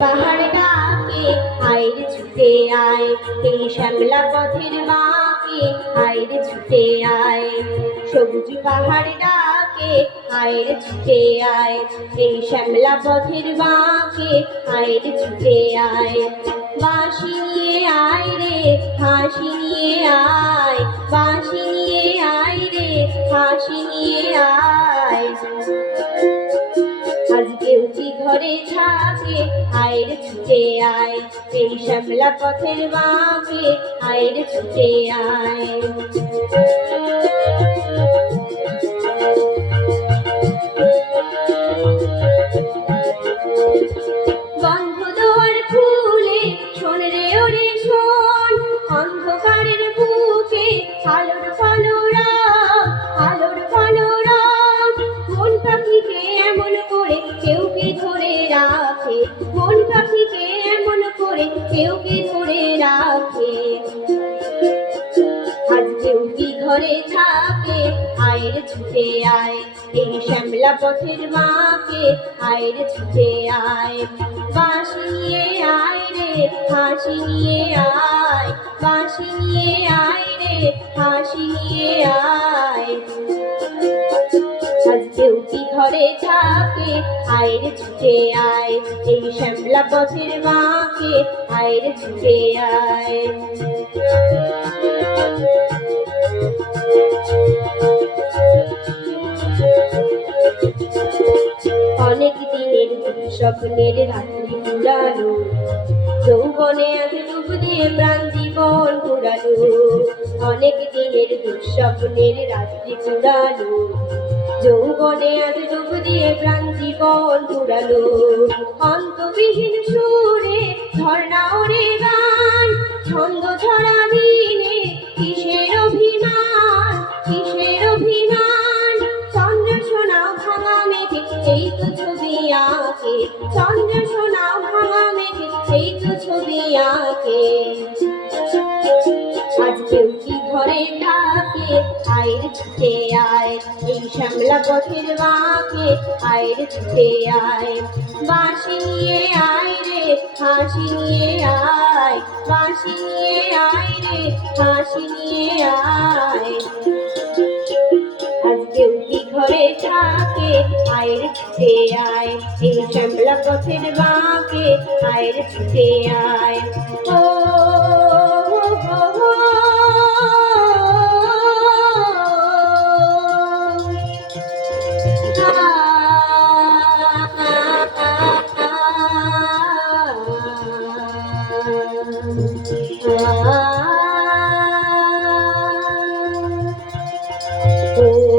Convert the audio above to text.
পাহাড় ডাকে আইরে ছুটে আয়, এই শ্যামলা পথের বাঁকে আইরে ছুটে আয়। সবুজ পাহাড় ডাকে আইরে ছুটে আয়, এই শ্যামলা পথের বাঁকে আইরে ছুটে আয়। বাঁশি নিয়ে আয় রে হাসি নিয়ে আয়, বাঁশি নিয়ে আয় রে হাসি নিয়ে আয়। আজ কেউ কি ঘরে থাকে আইরে ছুটে আয়, এই শ্যামলা পথের বাঁকে আইরে ছুটে আয়। বন্ধ দুয়ার খুলে শোন রে ওরে শোন, অন্ধকারের বুকে আলোর পালোরাম, আলোর পালোরাম। মন পাখিকে এমন করে কেউ কি ধরে রাখে, মন পাখিকে এমন করে কেউ কি ধরে রাখে। আজ কেউ কি ঘরে থাকে আইরে ছুটে আয়, এই শ্যামলা পথের বাঁকে আইরে ছুটে আয়। বাঁশি নিয়ে আয় রে হাসি নিয়ে আয়, বাঁশি নিয়ে আয় রে হাসি নিয়ে আয়। আজ কেউ কি ঘরে থাকে আইরে ছুটে আয়, এই শ্যামলা পথের বাঁকে আইরে ছুটে আয়। অনেক দিনের স্বপ্নের রাত্রি পুরানো, যৌবনে আজ ডুব দিয়ে প্রাণ জীবন পুরানো। অনেক দিনের দুঃস্বপ্নের রাত্রি পুরানো, যৌবনে আজ ডুব দিয়ে প্রাণ জীবন পুরানো। অন্তবিহীন সুরে ঝর্ণা ওরে গান, ছন্দ ছড়া দিনে কিসের অভিমান, কিসের অভিমান। চন্দ্র সোনা ভাঙা মেঘে এই তো ছবি আঁকে, চন্দ্র সোনা ভাঙা মেঘে এই তো ছবি আঁকে। আজ কেউ কি ঘরে থাকে আইরে ছুটে আয়, এই শ্যামলা পথের বাঁকে আইরে ছুটে আয়। বাঁশি নিয়ে আয় রে হাসি নিয়ে আয়, বাঁশি নিয়ে আয় রে হাসি নিয়ে আয়। আজ কেউ কি ঘরে থাকে আইরে ছুটে আয়, এই শ্যামলা পথের বাঁকে আইরে ছুটে আয়। ও oh